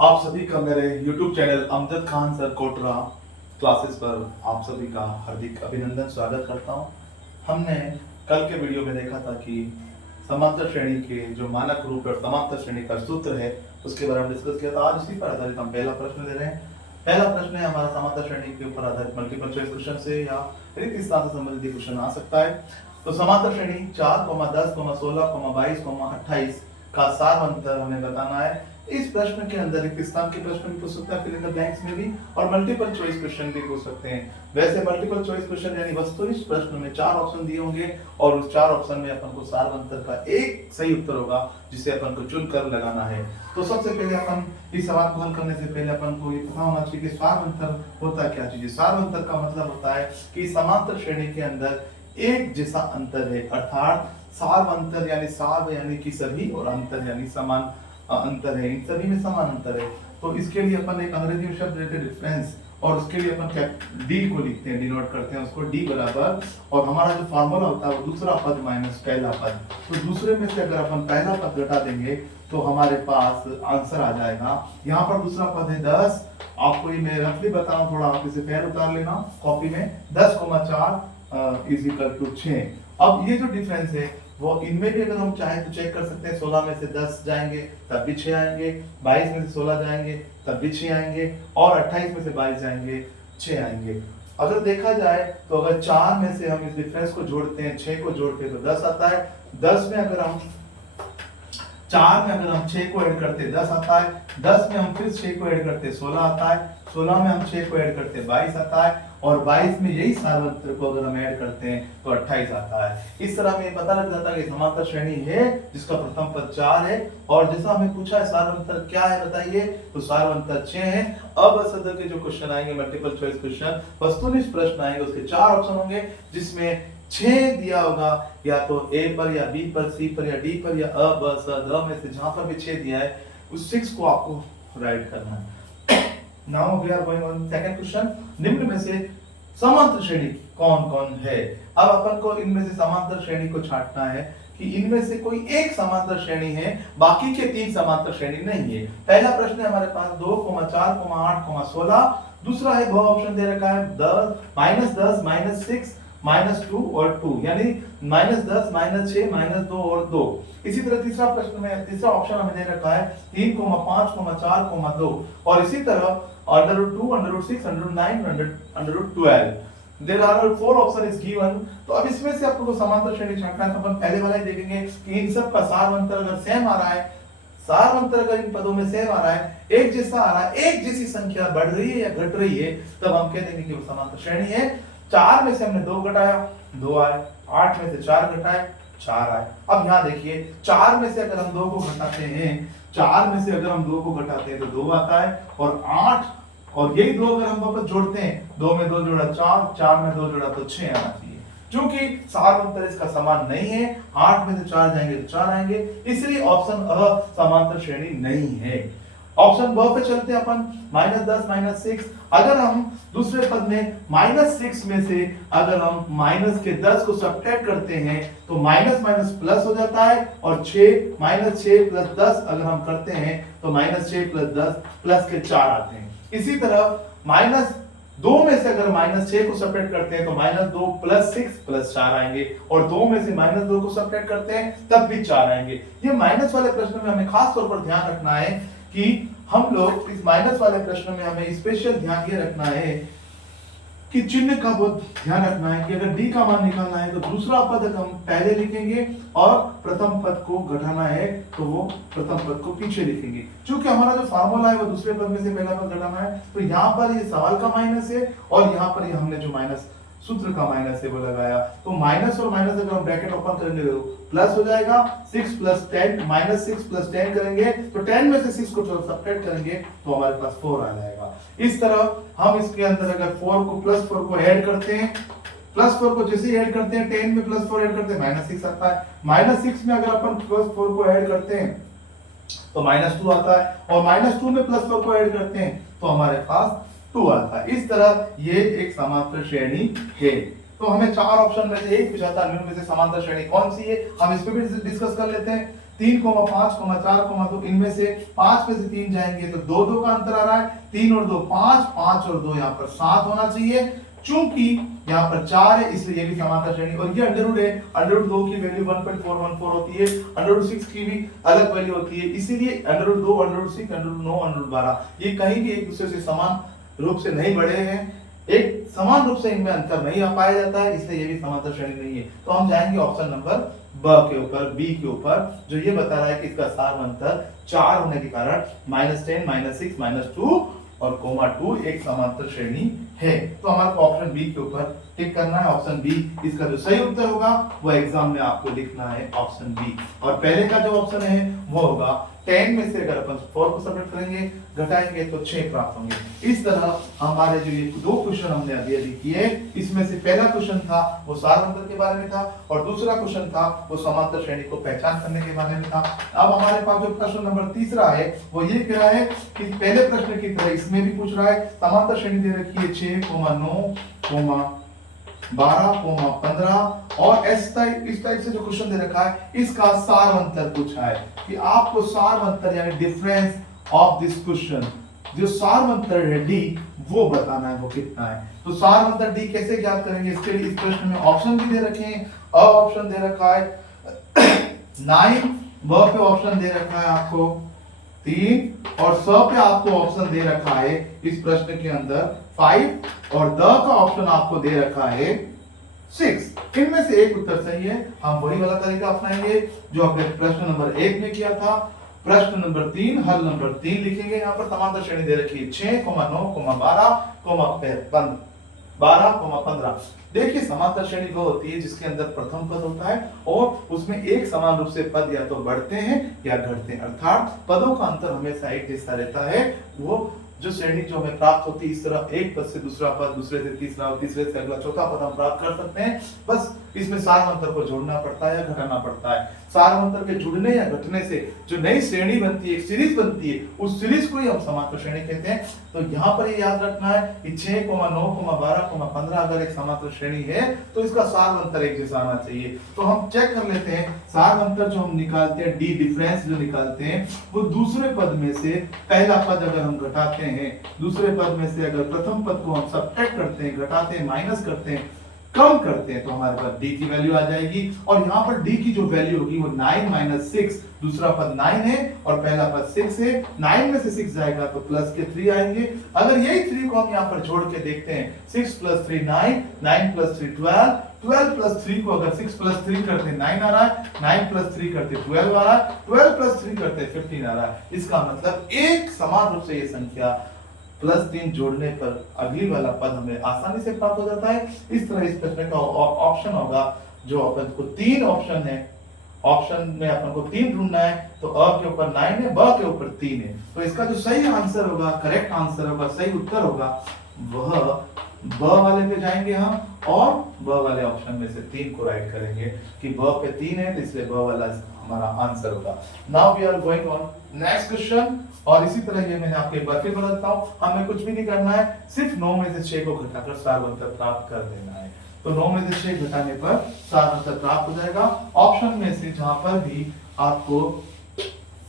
आप सभी का मेरे YouTube channel Amjad Khan sir Kotra classes पर आप सभी का हार्दिक अभिनंदन स्वागत करता हूं। हमने कल के वीडियो में देखा था कि समांतर श्रेणी के जो मानक रूप और समांतर श्रेणी का सूत्र है उसके बारे में डिस्कस किया था। आज इसी पर आधारित हम पहला प्रश्न ले रहे हैं। पहला प्रश्न है हमारा समांतर श्रेणी के ऊपर आधारित मल्टीपल चॉइस क्वेश्चन से या रीति से संबंधित क्वेश्चन आ सकता है। तो समांतर श्रेणी 4, 10, 16, 22, 28 का सार अंतर हमें बताना है। इस प्रश्न के अंदर एक स्थान के प्रश्न भी पूछ सकता है, फिल इन द ब्लैंक्स में भी, और मल्टीपल चॉइस क्वेश्चन भी पूछ सकते हैं। वैसे मल्टीपल चॉइस क्वेश्चन यानी वस्तुनिष्ठ प्रश्न में 4 ऑप्शन दिए होंगे और उस 4 ऑप्शन में अपन को सार अंतर का एक सही उत्तर होगा जिसे अपन को चुनकर लगाना है। तो सबसे पहले अपन इस सवाल को हल करने से पहले अपन को ये पता होना चाहिए कि सार अंतर होता क्या चीज है। सार अंतर का मतलब होता है कि समांतर श्रेणी के अंदर एक जैसा अंतर है, अर्थात सार अंतर यानी सार यानी कि सभी और अंतर यानी समान अंतर है, इन सभी में समान अंतर है। तो इसके लिए अपन एक अंग्रेजी में शब्द लेते हैं डिफरेंस, और उसके लिए अपन डी को लिखते हैं, डिनोट करते हैं उसको डी बराबर, और हमारा जो फार्मूला होता है वो दूसरा पद माइनस पहला पद। तो दूसरे में से अगर अपन पहला पद घटा देंगे तो हमारे पास आंसर आ जाएगा। यहाँ पर दूसरा पद है 10, आपको ये मैं रफली बता रहा हूँ, थोड़ा आप इसे फेर उतार लेना कॉपी में। 10,4 इज इक्वल टू 6। अब ये जो डिफरेंस है वो इनमें भी अगर हम चाहें तो चेक कर सकते हैं। 16 में से 10 जाएंगे तब भी 6 आएंगे, 22 में से 16 जाएंगे तब भी 6 आएंगे, और 28 में से 22 जाएंगे 6 आएंगे। अगर देखा जाए तो अगर 4 में से हम इस डिफरेंस को जोड़ते हैं, 6 को जोड़ते हैं तो 10 आता है। 10 में अगर हम 4 में अगर हम 6 को ऐड करते हैं 10 आता है। 10 में हम फिर 6 को ऐड करते हैं 16 आता है। 16 में हम 6 को ऐड करते हैं 22 आता है, और 22 में यही सार अंतर को अगर हम ऐड करते हैं तो 28 आता है। इस तरह में पता लग जाता है कि समांतर श्रेणी है जिसका प्रथम पद 4 है, और जैसा हमें पूछा है सार अंतर क्या है बताइए, तो सार अंतर 6 है। अब सदर के जो क्वेश्चन आएंगे मल्टीपल चॉइस क्वेश्चन, वस्तुनिष्ठ प्रश्न आएंगे, उसके 4 ऑप्शन होंगे जिसमें 6 दिया होगा या तो ए पर या बी पर, सी पर या डी पर, या अ ब स द में से जहां पर भी 6 दिया है उस 6 को आपको राइट करना है। Now we are going on second question. निम्न में से समांतर श्रेणी कौन-कौन है। अब अपन को इनमें से समांतर श्रेणी को छांटना है कि इनमें से कोई एक समांतर श्रेणी है, बाकी के 3 समांतर श्रेणी नहीं है। पहला प्रश्न है हमारे पास 2, 4, 8, 16। दूसरा है बहु ऑप्शन दे रखा है 10, -6, -2 और 2, यानी -10, -6, -2 और 2। इसी तरह तीसरा प्रश्न में तीसरा ऑप्शन हमें दे रखा है 3, 5, 4, 2, और इसी तरह √2, √6, √9, √12। There are 4 option is given. तो अब इसमें से आपको समांतर श्रेणी छांटना है, तो अपन पहले वाला ही देखेंगे कि इन सब का सार अंतर अगर सेम आ रहा है, सार अंतर अगर इन पदों में सेम आ रहा है, एक जैसा आ रहा है, एक जैसी संख्या बढ़ रही है या घट रही है, तब हम कह देंगे कि वो समांतर श्रेणी है। 4 में से हमने 2 घटाया 2 आए, 8 में से 4 घटाए 4 आए। अब यहाँ देखिए 4 में से अगर हम 2 को घटाते हैं, 4 में से अगर हम 2 को घटाते हैं तो 2 आता है, और 8 और यही 2 अगर हम वापस जोड़ते हैं, 2 में 2 जोड़ा 4, 4 में 2 जोड़ा तो 6 आना चाहिए। क्योंकि सार अंतर इसका समान नहीं है, 8 में से 4 जाएंगे तो 4 आएंगे, इसलिए ऑप्शन अ समांतर श्रेणी नहीं है। ऑप्शन ब पे चलते हैं अपन, -10, -6। अगर हम दूसरे पद में -6 में से अगर हम माइनस के 10 को सब्ट्रैक्ट करते हैं तो माइनस माइनस प्लस हो जाता है, और 6 -6 + 10 अगर हम करते हैं तो -6 + 10 प्लस के 4 आते हैं। इसी तरह -2 में से अगर -6 को सब्ट्रैक्ट करते हैं तो -2 + 6 + 4 आएंगे, और 2 में से -2 को सब्ट्रैक्ट करते हैं तब भी 4 आएंगे। ये माइनस वाले प्रश्न में हमें खास तौर पर ध्यान रखना है कि हम लोग इस माइनस वाले प्रश्न में हमें स्पेशल ध्यान ये रखना है कि चिन्ह का बहुत ध्यान रखना है कि अगर डी का मान निकालना है तो दूसरा पद हम पहले लिखेंगे, और प्रथम पद को घटाना है तो वो प्रथम पद को पीछे लिखेंगे। क्योंकि हमारा जो फार्मूला है वो दूसरे पद में से पहला पद घटाना है, तो यहाँ पर ये सवाल का माइनस है, और यहाँ पर ये हमने जो माइनस सूत्र का माइनस है वो लगाया। तो माइनस और माइनस अगर हम ब्रैकेट ओपन करेंगे तो प्लस हो जाएगा, 6 + 10, -6 + 10 करेंगे तो 10 में से 6 को सब्ट्रैक्ट करेंगे तो हमारे पास 4 आ जाएगा। इस तरह हम इसके अंदर अगर 4 को +4 को ऐड करते हैं, +4 को जैसे ही ऐड करते हैं 10 में +4 ऐड करते हैं -6 आता है। -6 में अगर अपन +4 को ऐड करते हैं तो -2 आता है, और -2 में +4 को ऐड करते हैं तो हमारे पास 2 आता है। इस तरह ये एक समांतर श्रेणी है। तो हमें 4 ऑप्शन में से एक पूछा था, निम्न में से समांतर श्रेणी कौन सी है, हम इस पे भी डिस्कस कर लेते हैं। 3,5,4,2 इनमें से 5 में से 3 जाएंगे तो 2 का अंतर आ रहा है, 3 और 2 5, 5 और 2 यहाँ पर 7 होना चाहिए। चूंकि यहाँ पर 4 है इसलिए ये भी समांतर श्रेणी, और ये अंडर रूट है, अंडर रूट 2 की वैल्यू 1.414 होती है, अंडर रूट 6 की भी अलग वैल्यू होती है, इसीलिए under root 2, under root 6, under root 9, under root 12 ये कहीं भी एक दूसरे से समान रूप से नहीं बढ़े हैं, एक समान रूप से इनमें अंतर नहीं आ पाया जाता है, इसलिए ये भी समांतर श्रेणी नहीं है। तो हम जाएंगे ऑप्शन नंबर ब के ऊपर, बी के ऊपर, जो ये बता रहा है कि इसका सार अंतर 4 होने के कारण -10, -6, -2 और कोमा 2 एक समांतर श्रेणी है। तो हमारे को ऑप्शन बी के ऊपर टिक करना है, ऑप्शन बी इसका जो सही उत्तर होगा वो एग्जाम में आपको लिखना है ऑप्शन बी। और पहले का जो ऑप्शन है वो होगा 10 में से अगर अपन 4 को सब्ट्रैक्ट करेंगे, घटाएंगे तो 6 प्राप्त होंगे। इस तरह हमारे जो ये 2 क्वेश्चन हमने अभी किए, इसमें से पहला क्वेश्चन था वो सार अंतर के बारे में था और दूसरा क्वेश्चन था वो समांतर श्रेणी को पहचान करने के बारे में था। अब हमारे पास जो प्रश्न नंबर तीसरा है वो ये कह रहा है कि पहले प्रश्न की तरह इसमें भी पूछ रहा है, समांतर श्रेणी दे रखी है 6,9, 12, 15 और इस टाइप से जो क्वेश्चन दे रखा है इसका सार अंतर पूछा है कि आपको सार अंतर यानी डिफरेंस ऑफ दिस क्वेश्चन, जो सार अंतर है डी वो बताना है वो कितना है। तो सार अंतर डी कैसे ज्ञात करेंगे, इसके लिए इस प्रश्न में ऑप्शन भी दे रखे हैं। अ ऑप्शन दे रखा है 9, ब पे ऑप्शन दे रखा है आपको 3 और स पे आपको ऑप्शन दे रखा है इस प्रश्न के अंदर 5 और द का ऑप्शन आपको दे रखा है 6। इनमें से एक उत्तर सही है, हम वही वाला तरीका अपनाएंगे जो हमने प्रश्न नंबर 1 में किया था। प्रश्न नंबर 3 हल नंबर 3 लिखेंगे। यहाँ पर समांतर श्रेणी दे रखी है 6,9, 12, 15। देखिए समांतर श्रेणी वो होती है जिसके अंदर प्रथम पद होता है और उसमें एक समान रूप से पद या तो बढ़ते हैं या घटते हैं, अर्थात पदों का अंतर हमेशा एक जैसा रहता है। वो जो श्रेणी जो हमें प्राप्त होती है इस तरह एक पद से दूसरा पद, दूसरे से तीसरा और तीसरे से अगला चौथा पद हम प्राप्त कर सकते हैं। बस इसमें सार अंतर को जोड़ना पड़ता है या घटाना पड़ता है। सार अंतर के जुड़ने या घटने से जो नई श्रेणी बनती है, एक सीरीज बनती है, उस सीरीज को ही हम समांतर श्रेणी कहते हैं। तो यहाँ पर ये याद रखना है कि 6, 9, 12, 15 अगर एक समांतर श्रेणी है तो इसका सार अंतर एक जैसा आना चाहिए। तो हम चेक कर लेते हैं सार अंतर जो हम निकालते हैं, डी डिफरेंस जो निकालते हैं, वो दूसरे पद में से पहला पद अगर हम घटाते हैं, दूसरे पद में से अगर प्रथम पद को हम सब्ट्रैक्ट करते हैं, घटाते हैं, माइनस करते हैं, कम करते हैं तो हमारे पास डी की वैल्यू आ जाएगी। और यहाँ पर डी की जो वैल्यू होगी वो 9 - 6, दूसरा पद 9 है और पहला पद 6 है। 9 में से 6 जाएगा तो प्लस के 3 आएंगे। अगर यही 3 को हम यहाँ पर जोड़ के देखते हैं, 6 + 3 9, 9 + 3 12, 12 + 3 को अगर 6 + 3 करते 9 आ रहा है, 9 + 3 करते 12 आ रहा है, 12 + 3 करते 15 आ रहा है। इसका मतलब एक समान रूप से ये संख्या +3 जोड़ने पर अगली वाला पद हमें आसानी से प्राप्त हो जाता है। इस तरह इस प्रश्न का ऑप्शन होगा जो अपन को 3 ऑप्शन है, ऑप्शन में अपन को 3 ढूंढना है। तो अ के ऊपर 9 है, ब के ऊपर 3 है। तो इसका जो सही आंसर होगा, करेक्ट आंसर होगा, सही उत्तर होगा वह ब वाले पे जाएंगे हम और ब वाले ऑप्शन में से 3 को राइट करेंगे कि ब पे 3 है तो इसलिए ब वाला हमारा आंसर होगा। Now we are going on next question. और इसी तरह ये मैंने आपके एक बार फिर बताता हूँ, हमें कुछ भी नहीं करना है, सिर्फ 9 में से 6 को घटाकर सार अंतर प्राप्त कर देना है। तो 9 में से 6 घटाने पर सार अंतर प्राप्त हो जाएगा। ऑप्शन में से जहां पर भी आपको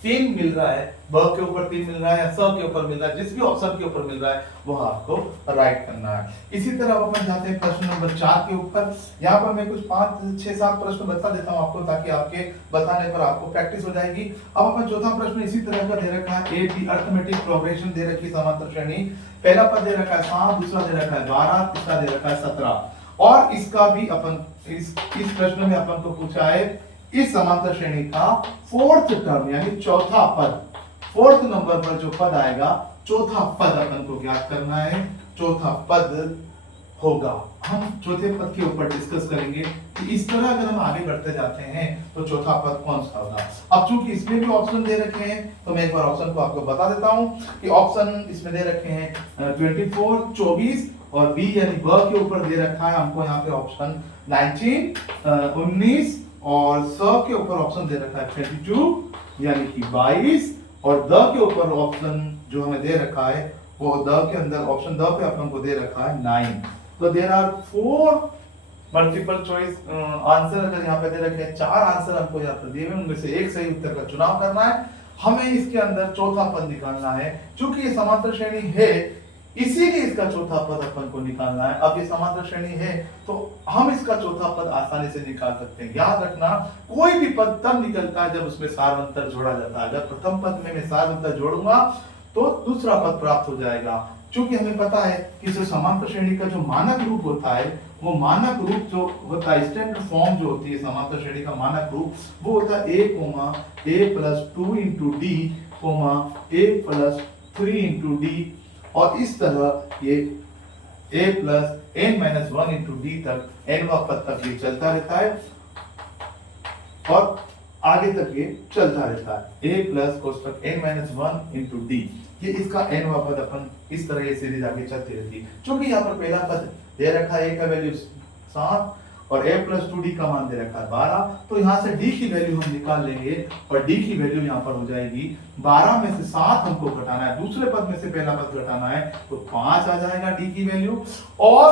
3 मिल रहा है, ब के ऊपर 3 मिल रहा है या स के ऊपर मिल रहा है, जिस भी ऑप्शन के ऊपर मिल रहा है वह आपको राइट करना है। इसी तरह अपन जाते हैं प्रश्न नंबर 4 के ऊपर। यहाँ पर मैं कुछ 5, 6, 7 प्रश्न बता देता हूँ आपको ताकि आपके बताने पर आपको प्रैक्टिस हो जाएगी। अब अपन चौथा प्रश्न इसी तरह का दे रखा है, ए बी अरिथमेटिक प्रोग्रेशन दे रखी समांतर श्रेणी। पहला पद दे रखा है 7, दूसरा दे रखा है 12, तीसरा दे रखा है 17। और इसका भी अपन इस प्रश्न में अपन को पूछा है इस समांतर श्रेणी का 4th टर्म यानी चौथा पद, 4th नंबर पर जो पद आएगा, चौथा पद अपन को ज्ञात करना है। चौथा पद होगा, हम चौथे पद के ऊपर डिस्कस करेंगे कि इस तरह अगर हम आगे बढ़ते जाते हैं तो चौथा पद कौन सा होगा। अब चूंकि इसमें भी ऑप्शन दे रखे हैं तो मैं एक बार ऑप्शन को आपको बता देता हूं कि ऑप्शन इसमें दे रखे हैं 24, 24 और बी यानी ब के ऊपर दे रखा है हमको यहाँ पे ऑप्शन 19, 19 और स के ऊपर ऑप्शन दे रखा है 22 यानी कि 22 और द के ऊपर ऑप्शन जो हमें दे रखा है वो द के अंदर ऑप्शन द पे अपन को दे रखा है 9। तो there are 4 multiple choice answer अगर यहाँ पे दे रखे हैं, 4 आंसर हमको यहाँ पर दिए हुए, उनमें से एक सही उत्तर का चुनाव करना है। हमें इसके अंदर चौथा पद निकालना है। चूंकि ये समांतर श्रेणी है, इसीलिए इसका चौथा पद अपन को निकालना है। अब ये समांतर श्रेणी है तो हम इसका चौथा पद आसानी से निकाल सकते हैं। याद रखना, कोई भी पद तब निकलता है जब उसमें सार्वंतर जोड़ा जाता है। अगर प्रथम पद में मैं सार्वंतर जोड़ूंगा तो दूसरा पद प्राप्त हो जाएगा। क्योंकि हमें पता है कि जो समांतर श्रेणी का जो मानक रूप होता है, वो मानक रूप जो होता है, स्टैंडर्ड फॉर्म जो होती है समांतर श्रेणी का मानक रूप, वो होता है a,a+2 * d, a+3 * d, और इस तरह ये a+n-1 * d तक nवा पद तक ये चलता रहता है और आगे तक ये चलता रहता है। a+n-1 * d, ये इसका nवा पद अपन इस तरह ये सीरीज आगे चलती रहती है। क्योंकि यहाँ पर पहला पद दे रखा है a का वैल्यू 7 और a+2d का मान दे रखा है 12, तो यहाँ से d की वैल्यू हम निकाल लेंगे और d की वैल्यू यहाँ पर हो जाएगी 12 में से 7 हमको घटाना है, दूसरे पद में से पहला पद घटाना है तो 5 आ जाएगा d की वैल्यू। और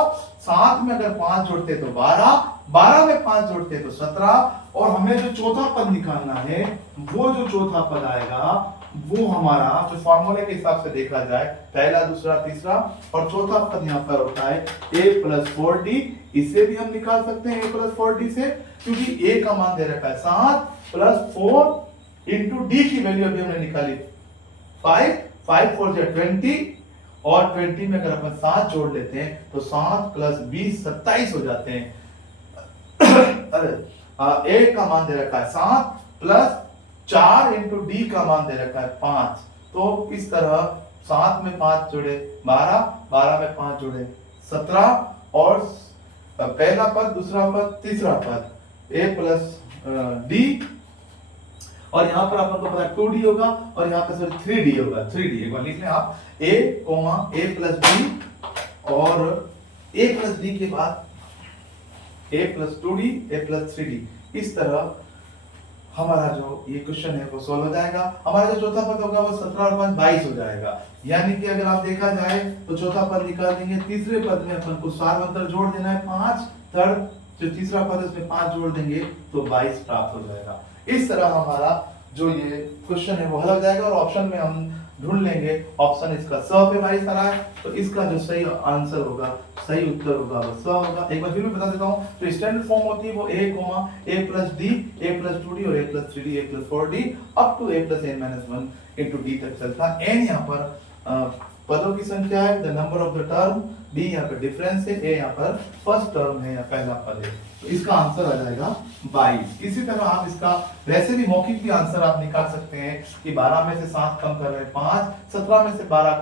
7 में अगर 5 जोड़ते तो 12, 12 में 5 जोड़ते तो 17, और हमें जो चौथा पद निकालना है, वो जो चौथा पद आएगा वो हमारा जो फॉर्मूले के हिसाब से देखा जाए, पहला, दूसरा, तीसरा, और चौथा पद यहाँ पर होता है a+4d। इसे भी हम निकाल सकते हैं a+4d से, क्योंकि a का मान दे रखा है 7 + 4 * d की वैल्यू अभी हमने निकाली 5, 5 4 = 20, और 20 में अगर अपन 7 जोड़ लेते हैं तो 7 + 20 27 हो जाते हैं। a का मान दे रखा है 7 + 4 * d का मान दे रखा है 5, तो इस तरह 7 में 5 जोड़े 12, 12 में 5 जोड़े 17, और पहला पद, दूसरा पद, तीसरा पद a + d, और यहाँ पर अपन को पता है 2d होगा, और यहाँ पे सॉरी 3d होगा। 3d एक बार लिख लें आप, a, a+d, और a+d के बाद a+2d, a+3d। इस तरह हमारा जो ये क्वेश्चन है वो सॉल्व हो जाएगा। हमारा जो चौथा पद होगा वो 17 और 5 22 हो जाएगा। यानी कि अगर आप देखा जाए तो चौथा पद निकाल देंगे, तीसरे पद में अपन को सार्वंतर जोड़ देना है 5, थर्ड जो तीसरा पद है उसमें 5 जोड़ देंगे तो 22 प्राप्त हो जाएगा। इस तरह हमारा जो ये क्वेश्चन है वो हल हो जाएगा, और ऑप्शन में हम ढूंढ लेंगे ऑप्शन इसका स पे 22 आ रहा है, तो इसका जो सही आंसर होगा, सही उत्तर होगा वो स होगा। एक बार फिर मैं बता देता हूँ, तो स्टैंडर्ड फॉर्म होती है वो a,a+d, a+2d और a+3d, a+4d up to a+n-1 * d तक चलता है। n यहाँ पर पदों की संख्या है, the number of the term, d यहाँ पर डिफरेंस है, a यहाँ पर फर्स्ट टर्म है या पहला पद है, तो इसका आंसर आ जाएगा 22। इसी तरह आप इसका वैसे भी मौखिक भी आंसर आप निकाल सकते हैं कि 12 में से 7 कम कर रहे 5, 17 में से 12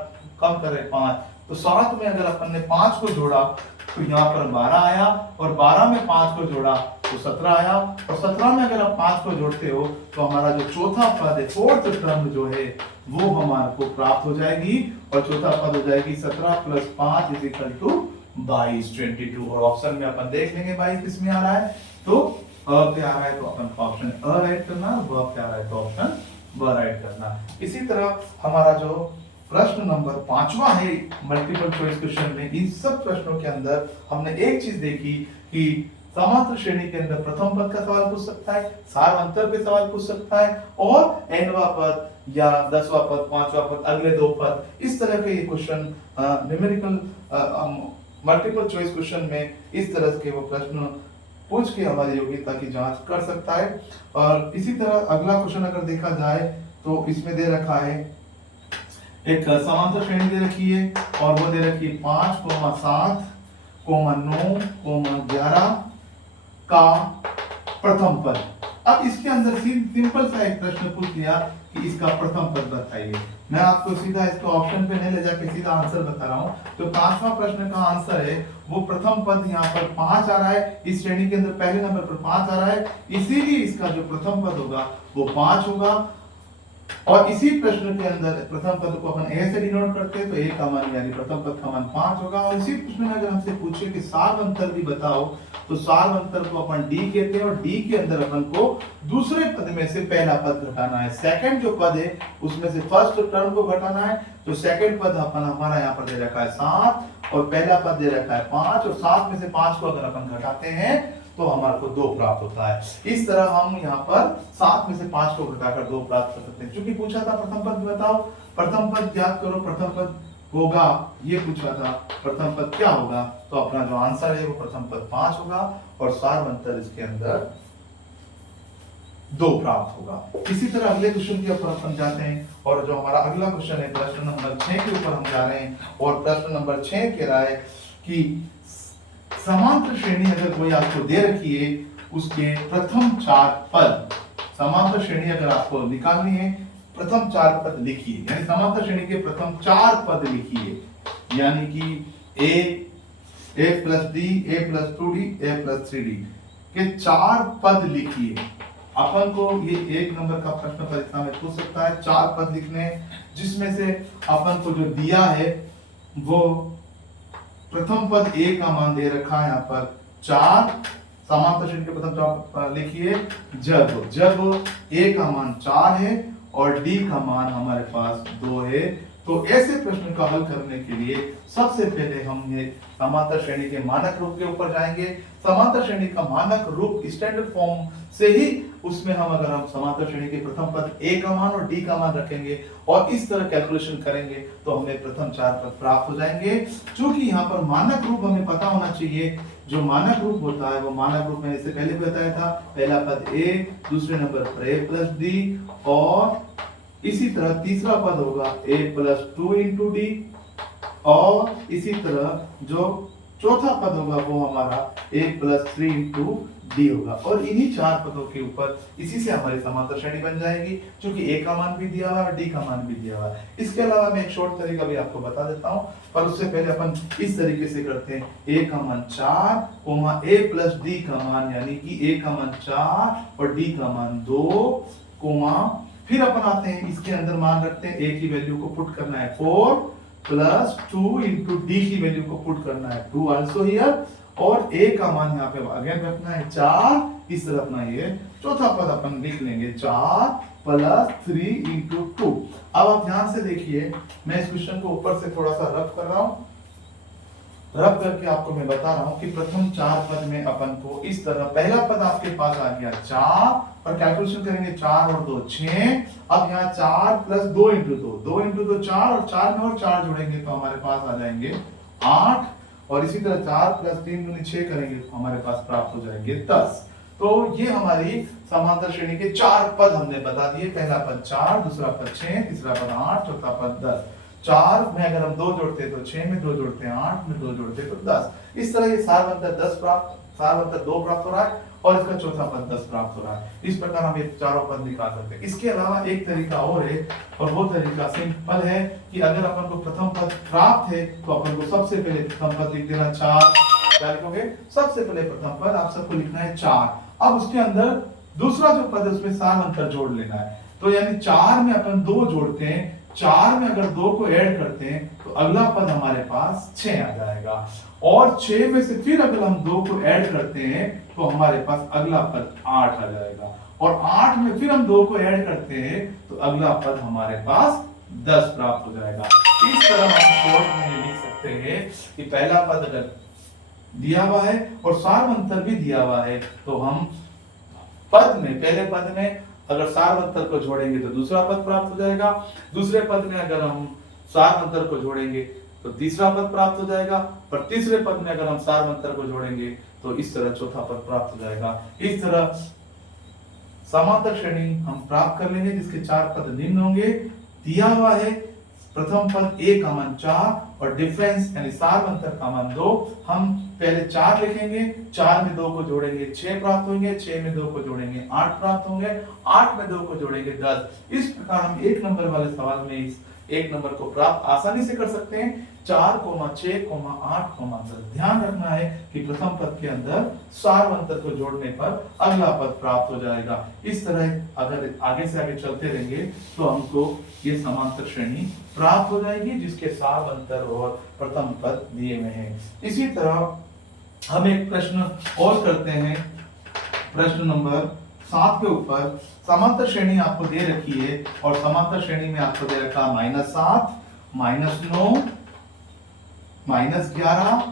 कम कर रहे 5, तो 7 में अगर अपन ने 5 को जोड़ा तो यहाँ पर 12 आया, और 12 में 5 को जोड़ा तो 17 आया, और 17 में अगर आप 5 को जोड़ते हो तो हमारा जो चौथा पद है, फोर्थ टर्म जो है वो हमारे को प्राप्त हो जाएगी, और चौथा पद हो जाएगी 17 + 5 = 22, 22। और ऑप्शन में अपन देख लेंगे 22 किस में आ रहा है, तो क्या आ रहा है तो अपन को ऑप्शन अ राइट करना, व क्या आ रहा है तो ऑप्शन ब राइट करना। इसी तरह हमारा जो प्रश्न नंबर 5वां है मल्टीपल चॉइस क्वेश्चन में, इन सब प्रश्नों के अंदर हमने एक चीज देखी कि समांतर श्रेणी के अंदर प्रथम पद का सवाल पूछ सकता है, सार्वंतर पे सवाल पूछ सकता है, और nवा पद या 10वां पद, 5वां पद, अगले 2 पद, इस तरह के ये question numerical multiple choice question में इस तरह के वो प्रश्न पूछ के हमारी योग्यता की जांच कर सकता है। और इसी तरह अगला क्वेश्चन अगर देखा जाए तो इसमें दे रखा है एक समांतर श्रेणी दे रखी है, और वो दे रखी है 5, 7, 9, 11 का प्रथम पद। अब इसके अंदर सिंपल सा एक प्रश्न पूछ लिया कि इसका प्रथम पद बताइए। मैं आपको सीधा इसको ऑप्शन पे नहीं ले जाके सीधा आंसर बता रहा हूँ। तो 5वां प्रश्न का आंसर है वो प्रथम पद यहाँ पर 5 आ रहा है, इस श्रेणी के अंदर पहले नंबर पर 5 आ रहा है, इसीलिए इसका जो प्रथम पद होगा वो 5 होगा। और इसी प्रश्न के अंदर प्रथम पद को अपन ए से डिनोट करते हैं, तो ए का मान यानी प्रथम पद का मान 5 होगा। और इसी प्रश्न में अगर हमसे पूछे कि सार अंतर भी बताओ, तो सार अंतर को अपन डी कहते हैं, और डी के अंदर अपन को दूसरे पद में से पहला पद घटाना है। सेकंड जो पद है उसमें से फर्स्ट टर्म को घटाना है। तो सेकंड पद अपन हमारा यहाँ पर दे रखा है 7 और पहला पद दे रखा है 5, और 7 में से 5 को अगर अपन घटाते हैं तो हमारे को 2 प्राप्त होता है। इस तरह हम यहाँ पर 7 में से 5 को घटाकर 2 प्राप्त कर सकते हैं। क्योंकि पूछा था प्रथम पद बताओ, प्रथम पद याद करो, प्रथम पद होगा, ये पूछा था प्रथम पद क्या होगा, तो अपना जो आंसर है वो प्रथम पद 5 होगा और सार अंतर इसके अंदर 2 प्राप्त होगा। इसी तरह अगले क्वेश्चन के ऊपर अपन जाते हैं, और जो हमारा अगला क्वेश्चन है प्रश्न नंबर 6 के ऊपर हम जा रहे हैं। और प्रश्न नंबर 6 कह रहा है कि समांतर श्रेणी अगर कोई आपको दे रखी है, उसके प्रथम 4 पद, समांतर श्रेणी अगर आपको निकालनी है, प्रथम 4 पद लिखिए, यानी समांतर श्रेणी के प्रथम 4 पद लिखिए, यानी कि a plus D, a plus 2d, a plus 3d के 4 पद लिखिए। अपन को ये 1 नंबर का प्रश्न परीक्षा में पूछ सकता है, 4 पद लिखने, जिसमें से अपन को जो दिया है वो प्रथम पद a का मान दे रखा है यहाँ पर 4, समांतर श्रेणी के प्रथम 4 लिखिए। जब a का मान 4 है और d का मान हमारे पास 2 है, तो ऐसे प्रश्न का हल करने के लिए सबसे पहले हम ये समांतर श्रेणी के मानक रूप के ऊपर जाएंगे। समांतर श्रेणी का मानक रूप स्टैंडर्ड फॉर्म से ही, उसमें हम अगर हम समांतर श्रेणी के प्रथम पद a का मान और d का मान रखेंगे और इस तरह कैलकुलेशन करेंगे तो हमें प्रथम 4 पद प्राप्त हो जाएंगे। क्योंकि यहाँ पर मानक रूप हमें पता होना चाहिए, जो मानक रूप होता है वो मानक रूप मैंने इससे पहले बताया था, पहला पद a, दूसरे नंबर पर a प्लस d, और इसी तरह तीसरा पद होगा a प्लस 2 इंटू डी, और इसी तरह जो चौथा पद होगा वो हमारा a प्लस 3 इंटू डी होगा। और इन्हीं 4 पदों के ऊपर इसी से हमारी समांतर श्रेणी बन जाएगी, क्योंकि a का मान भी दिया हुआ है और d का मान भी दिया हुआ है। इसके अलावा मैं एक शॉर्ट तरीका भी आपको बता देता हूँ, पर उससे पहले अपन इस तरीके से करते हैं, a का मान 4, a प्लस d का मान, यानी कि a का मान 4 और d का मान 2, फिर अपन आते हैं इसके अंदर मान रखते हैं, a की वैल्यू को पुट करना है 4 प्लस 2 इंटू डी की वैल्यू को पुट करना है 2 आल्सो हियर, और a का मान यहाँ पे अगेन रखना है 4, इस तरह अपना ये चौथा पद अपन लिख लेंगे 4 प्लस 3 इंटू 2। अब आप ध्यान से देखिए, मैं इस क्वेश्चन को ऊपर से थोड़ा सा रफ कर रहा हूँ, रब करके आपको मैं बता रहा हूं कि प्रथम 4 पद में अपन को इस तरह, पहला पद आपके पास आ गया 4 और कैलकुलेशन करेंगे 4 और 2 6, अब यहाँ 4 प्लस 2 इंटू 2 इंटू 2 4, और 4 में और 4 जोड़ेंगे तो हमारे पास आ जाएंगे 8, और इसी तरह 4 प्लस 3 दूनी 6 करेंगे तो हमारे पास प्राप्त हो जाएंगे 10। तो ये हमारी समांतर श्रेणी के 4 पद हमने बता दिए, पहला पद 4, दूसरा पद 6, तीसरा पद 8, चौथा पद 10। 4 में अगर हम 2 जोड़ते हैं तो 6 में 2 जोड़ते हैं 8 में 2 जोड़ते हैं तो 10। इस तरह ये सार अंतर 2 प्राप्त हो रहा है और इसका चौथा पद 10 प्राप्त हो रहा है। इस प्रकार हम ये चारों पद निकाल सकते हैं। इसके अलावा एक तरीका और है, और वो तरीका सिंपल है कि अगर अपन को प्रथम पद प्राप्त है तो अपन को सबसे पहले प्रथम पद लिख देना 4। क्या लिखोगे? सबसे पहले प्रथम पद आप सबको लिखना है 4। अब उसके अंदर दूसरा जो पद है उसमें सार अंतर जोड़ लेना है। तो यानी 4 में अपन 2 जोड़ते हैं, 4 में अगर 2 को ऐड करते हैं तो अगला पद हमारे पास 6 आ जाएगा, और 6 में से फिर अगर हम 2 को ऐड करते हैं तो हमारे पास अगला पद 8 आ जाएगा, और 8 में फिर हम 2 को ऐड करते हैं तो अगला पद हमारे पास 10 प्राप्त हो जाएगा। इस तरह हम शॉर्ट में ये लिख सकते हैं कि पहला पद अगर दिया हुआ है और सार अंतर भी दिया हुआ है तो हम पद में, पहले पद में अगर सार अंतर को जोड़ेंगे तो दूसरा पद प्राप्त हो जाएगा, दूसरे पद में अगर हम सार अंतर को जोड़ेंगे तो तीसरा पद प्राप्त हो जाएगा, और तीसरे पद में अगर हम सार अंतर को जोड़ेंगे तो इस तरह चौथा पद प्राप्त हो जाएगा। इस तरह समांतर श्रेणी हम प्राप्त कर लेंगे जिसके 4 पद निम्न होंगे। दिया हुआ है प्रथम पद a का मान 4 और डिफरेंस यानी सार अंतर का मान 2। हम पहले 4 लिखेंगे, 4 में 2 को जोड़ेंगे 6 प्राप्त होंगे, 6 में 2 को जोड़ेंगे 8 प्राप्त होंगे, 8 में 2 को जोड़ेंगे 10। इस प्रकार हम 1 नंबर वाले सवाल में इस एक नंबर को प्राप्त आसानी से कर सकते हैं। 4, 6, 8, 10। ध्यान रखना है कि प्रथम पद के अंदर सार्वंतर को जोड़ने पर अगला पद प्राप्त हो जाएगा। इस तरह अगर आगे से आगे चलते रहेंगे तो हमको ये समांतर श्रेणी प्राप्त हो जाएगी जिसके सार्वंतर और प्रथम पद दिए हुए हैं। इसी तरह हम एक प्रश्न और करते हैं। प्रश्न नंबर 7 के ऊपर समांतर श्रेणी आपको दे रखी है और समांतर श्रेणी में आपको दे रखा -7, -9, -11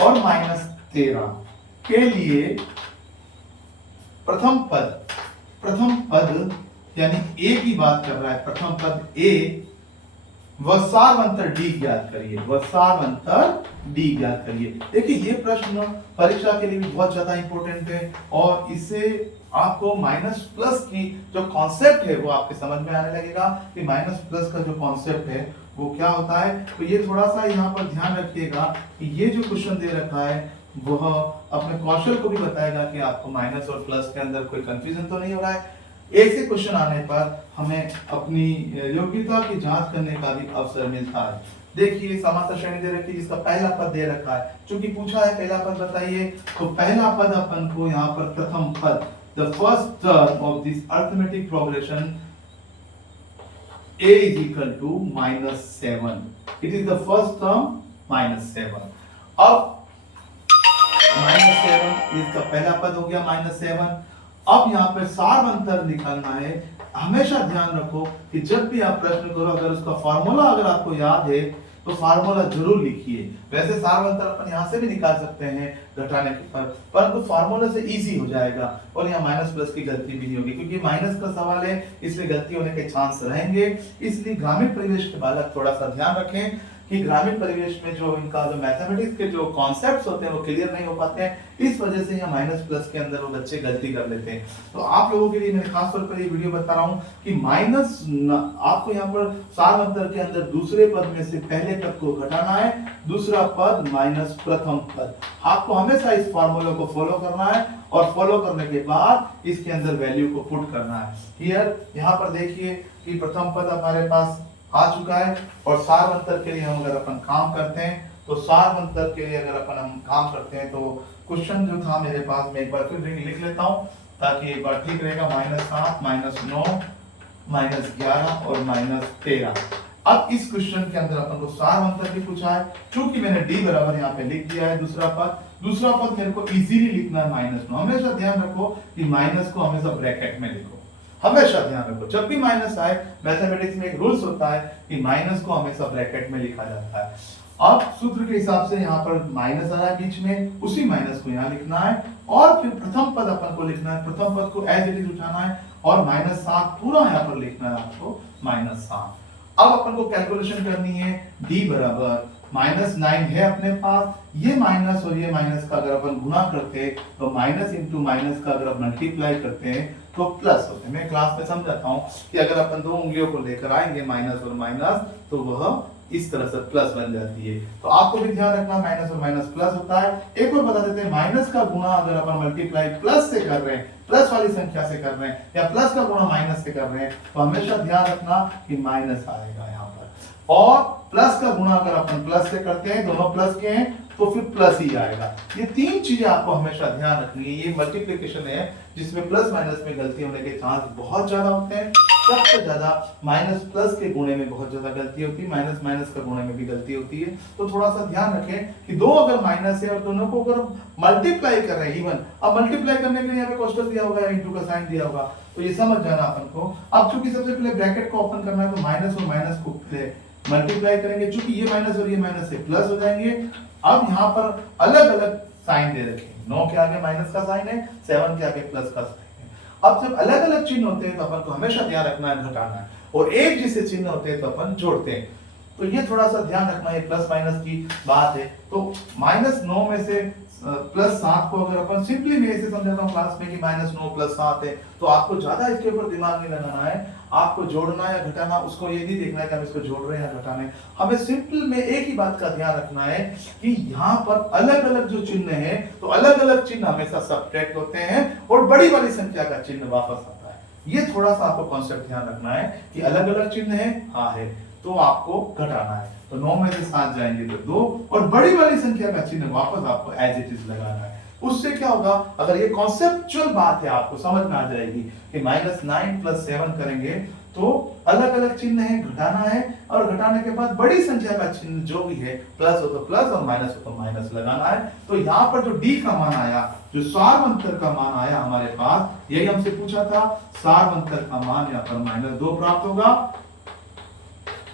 और -13 के लिए प्रथम पद यानी ए की बात कर रहा है। प्रथम पद ए व सार्वंतर डी ज्ञात करिए। देखिए ये प्रश्न परीक्षा के लिए भी बहुत ज्यादा इंपॉर्टेंट है और इससे आपको माइनस प्लस की जो कॉन्सेप्ट है वो आपके समझ में आने लगेगा कि माइनस प्लस का जो कॉन्सेप्ट है वो क्या होता है। तो ये थोड़ा सा यहाँ पर ध्यान रखिएगा कि ये जो क्वेश्चन दे रखा है वह अपने कौशल को भी बताएगा कि आपको माइनस और प्लस के अंदर कोई कंफ्यूजन तो नहीं हो रहा है। ऐसे क्वेश्चन आने पर हमें अपनी योग्यता की जांच करने का भी अवसर मिलता है। देखिए समांतर श्रेणी दे रखी है जिसका पहला पद दे रखा है। चूंकि पूछा है पहला पद बताइए, तो पहला पद अपन को यहाँ पर प्रथम पद the first term of this arithmetic progression a is equal to -7. It is the first term -7. अब -7 इसका पहला पद हो गया -7। अब यहाँ पे सार्वंतर निकालना है। हमेशा ध्यान रखो कि जब भी आप प्रश्न करो अगर उसका फार्मूला अगर आपको याद है तो फार्मूला जरूर लिखिए। वैसे सार्वंतर अपन यहाँ से भी निकाल सकते हैं घटाने के पर, परंतु फार्मूला से इजी हो जाएगा और यहाँ माइनस प्लस की गलती भी नहीं होगी क्योंकि माइनस का सवाल है इसलिए गलती होने के चांस रहेंगे। इसलिए ग्रामीण परिवेश के बालक थोड़ा सा ध्यान रखें कि ग्रामीण परिवेश में जो इनका जो मैथमेटिक्स के जो कॉन्सेप्ट्स होते हैं वो क्लियर नहीं हो पाते हैं। इस वजह से यहाँ माइनस प्लस के अंदर वो बच्चे गलती कर लेते हैं। तो आप लोगों के लिए मैं खास तौर पर ये वीडियो बता रहा हूँ कि माइनस आपको यहाँ पर सार्वंतर के अंदर दूसरे पद में से पहले पद को घटाना है, दूसरा पद माइनस प्रथम पद। आपको हमेशा इस फॉर्मूले को फॉलो करना है और फॉलो करने के बाद इसके अंदर वैल्यू को पुट करना है। हियर यहाँ पर देखिए कि प्रथम पद हमारे पास आ चुका है और सार्वंतर के लिए हम अगर अपन काम करते हैं तो सार्वंतर के लिए अगर अपन हम काम करते हैं तो क्वेश्चन जो था मेरे पास मैं एक बार फिर लिख लेता हूं ताकि एक बार ठीक रहेगा। -7, -9, -11 और -13। अब इस क्वेश्चन के अंदर अपन को सार्वंतर भी पूछा है। चूंकि मैंने डी बराबर यहाँ पे लिख दिया है दूसरा पद मेरे को इजीली लिखना है -9। हमेशा ध्यान रखो कि माइनस को हमेशा ब्रैकेट में लिखो। हमेशा ध्यान रखो जब भी माइनस आए मैथमेटिक्स में एक रूल्स होता है कि माइनस को हमेशा ब्रैकेट में लिखा जाता है। अब सूत्र के हिसाब से यहाँ पर माइनस आ रहा है बीच में, उसी माइनस को यहाँ लिखना है और फिर प्रथम पद अपन को लिखना है। प्रथम पद को एज इट इज उठाना है और -7 पूरा यहाँ पर लिखना है आपको -7। अब अपन को कैलकुलेशन करनी है। डी बराबर -9 है अपने पास। ये माइनस और ये माइनस का अगर अपन गुना करते हैं तो माइनस इंटू माइनस का अगर मल्टीप्लाई करते हैं तो प्लस होते हैं। मैं क्लास में समझाता हूँ कि अगर अपन दो उंगलियों को लेकर आएंगे माइनस और माइनस तो वह इस तरह से प्लस बन जाती है। तो आपको भी ध्यान रखना माइनस और माइनस प्लस होता है। एक और बता देते हैं माइनस का गुणा अगर अपन मल्टीप्लाई प्लस से कर रहे हैं, प्लस वाली संख्या से कर रहे हैं या प्लस का गुणा माइनस से कर रहे हैं तो हमेशा ध्यान रखना कि माइनस आएगा यहाँ पर। और प्लस का गुणा अगर अपन प्लस से करते हैं, दोनों प्लस के हैं तो फिर प्लस ही आएगा। ये तीन चीजें आपको हमेशा ध्यान रखनी है। ये मल्टीप्लिकेशन है जिसमें प्लस माइनस में गलती होने के चांस बहुत ज्यादा होते हैं। सबसे ज्यादा माइनस प्लस के गुणे में बहुत ज्यादा गलती होती है, माइनस माइनस का गुणे में भी गलती होती है। तो थोड़ा सा ध्यान रखें कि दो अगर माइनस है और दोनों को अगर मल्टीप्लाई कर रहे हैं इवन, अब मल्टीप्लाई करने के लिए यहाँ पे कोष्टक दिया होगा, इंटू का साइन दिया होगा, तो ये समझ जाना अपन को। अब चूंकि सबसे पहले ब्रैकेट को ओपन करना है तो माइनस और माइनस को मल्टीप्लाई करेंगे। चूंकि ये माइनस और ये माइनस से प्लस हो जाएंगे। अब यहाँ पर अलग अलग साइन दे रखे, 9 के आगे माइनस का साइन है, 7 के आगे प्लस का साइन है। अब जब अलग अलग चिन्ह होते हैं तो अपन को हमेशा ध्यान रखना है घटाना है, और एक जैसे चिन्ह होते हैं तो अपन जोड़ते हैं। तो ये थोड़ा सा ध्यान रखना है, प्लस माइनस की बात है। तो -9 में से +7 को अगर अपन सिंपली मैं ऐसे समझाता हूँ क्लास में कि -9 + 7 है, तो आपको ज्यादा इसके ऊपर दिमाग नहीं लगाना है। आपको जोड़ना या घटाना उसको ये नहीं देखना है कि हम इसको जोड़ रहे हैं या घटा रहे हैं। हमें सिंपल में एक ही बात का ध्यान रखना है कि यहाँ पर अलग अलग जो चिन्ह है तो अलग अलग चिन्ह हमेशा सब्ट्रैक्ट होते हैं और बड़ी वाली संख्या का चिन्ह वापस आता है। ये थोड़ा सा आपको कॉन्सेप्ट ध्यान रखना है कि अलग अलग चिन्ह है, हाँ है, तो आपको घटाना है। तो 9 में से 7 जाएंगे तो 2, और बड़ी वाली संख्या का चिन्ह वापस आपको एज इट इज लगाना है। उससे क्या होगा, अगर ये कॉन्सेप्चुअल बात है आपको समझ में आ जाएगी कि -9 + 7 करेंगे तो अलग अलग चिन्ह है, घटाना है, और घटाने के बाद बड़ी संख्या का चिन्ह जो भी है प्लस हो तो प्लस और माइनस हो तो माइनस लगाना है। तो यहाँ पर जो डी का मान आया, जो सार्वंतर का मान आया हमारे पास, यही हमसे पूछा था, सार्वंतर का मान यहाँ पर -2 प्राप्त होगा,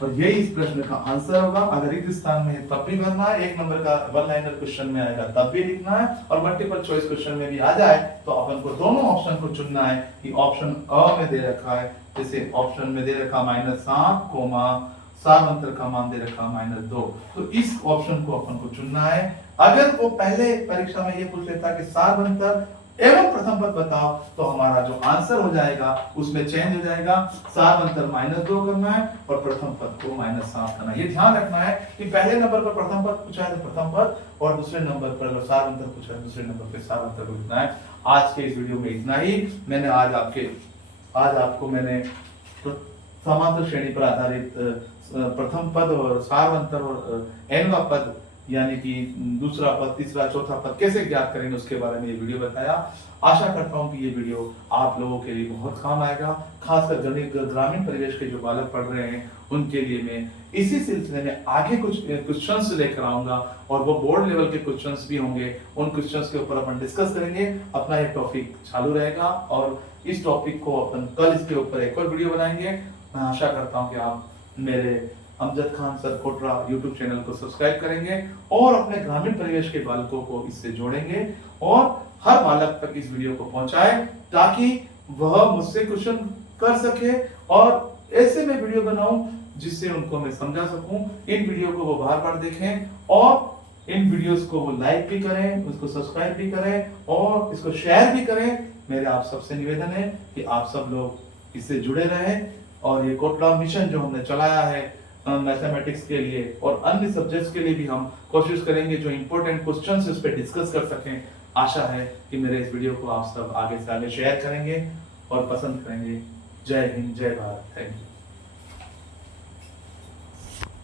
और यही इस प्रश्न का आंसर होगा। अगर इस स्थान में है तब भी भरना है, 1 नंबर का वन लाइनर क्वेश्चन में आएगा तब भी लिखना है, और मल्टीपल चॉइस क्वेश्चन में भी आ जाए तो अपन को दोनों ऑप्शन को चुनना है कि ऑप्शन अ में दे रखा है, जैसे ऑप्शन में दे रखा -7, सार्वंतर का मान दे रखा -2, तो इस ऑप्शन को अपन को चुनना है। अगर वो पहले परीक्षा में ये पूछ लेता कि सार्वंतर एवं प्रथम पद बताओ, तो हमारा जो आंसर हो जाएगा उसमें चेंज हो जाएगा, सार्वंतर -2 करना है और प्रथम पद को -7 करना है। ये ध्यान रखना है कि पहले नंबर पर प्रथम पद पूछा है तो प्रथम पद, और दूसरे नंबर पर सार्वंतर पूछा है दूसरे नंबर पर सार्वंतर को लिखना है। आज के इस वीडियो में इतना ही। मैंने आज आपको मैंने समांतर श्रेणी पर आधारित प्रथम पद और सार्वंतर और एनवा पद यानी कि दूसरा पद, तीसरा, चौथा पद कैसे ज्ञात करेंगे उसके बारे में ये वीडियो बताया। आशा करता हूँ कि ये वीडियो आप लोगों के लिए बहुत काम आएगा, खासकर ग्रामीण परिवेश के जो बालक पढ़ रहे हैं उनके लिए मैं इसी सिलसिले में आगे कुछ क्वेश्चंस लेकर आऊंगा, और वो बोर्ड लेवल के क्वेश्चंस भी होंगे। उन क्वेश्चंस के ऊपर अपन डिस्कस करेंगे, अपना ये टॉपिक चालू रहेगा, और इस टॉपिक को अपन कल इसके ऊपर एक और वीडियो बनाएंगे। मैं आशा करता हूँ कि आप मेरे अमजद खान सर कोटरा यूट्यूब चैनल को सब्सक्राइब करेंगे और अपने ग्रामीण परिवेश के बालकों को इससे जोड़ेंगे, और हर बालक तक इस वीडियो को पहुंचाए ताकि वह मुझसे क्वेश्चन कर सके, और ऐसे मैं वीडियो बनाऊं जिससे उनको मैं समझा सकूं। इन वीडियो को वो बार बार देखें, और इन वीडियोस को वो लाइक भी करें, उसको सब्सक्राइब भी करें, और इसको शेयर भी करें। मेरे आप सबसे निवेदन है कि आप सब लोग इससे जुड़े रहें, और ये कोटरा मिशन जो हमने चलाया है मैथमेटिक्स के लिए और अन्य सब्जेक्ट्स के लिए भी हम कोशिश करेंगे जो इंपॉर्टेंट क्वेश्चंस उस पर डिस्कस कर सकें। आशा है कि मेरे इस वीडियो को आप सब आगे से आगे शेयर करेंगे और पसंद करेंगे। जय हिंद, जय भारत, थैंक यू।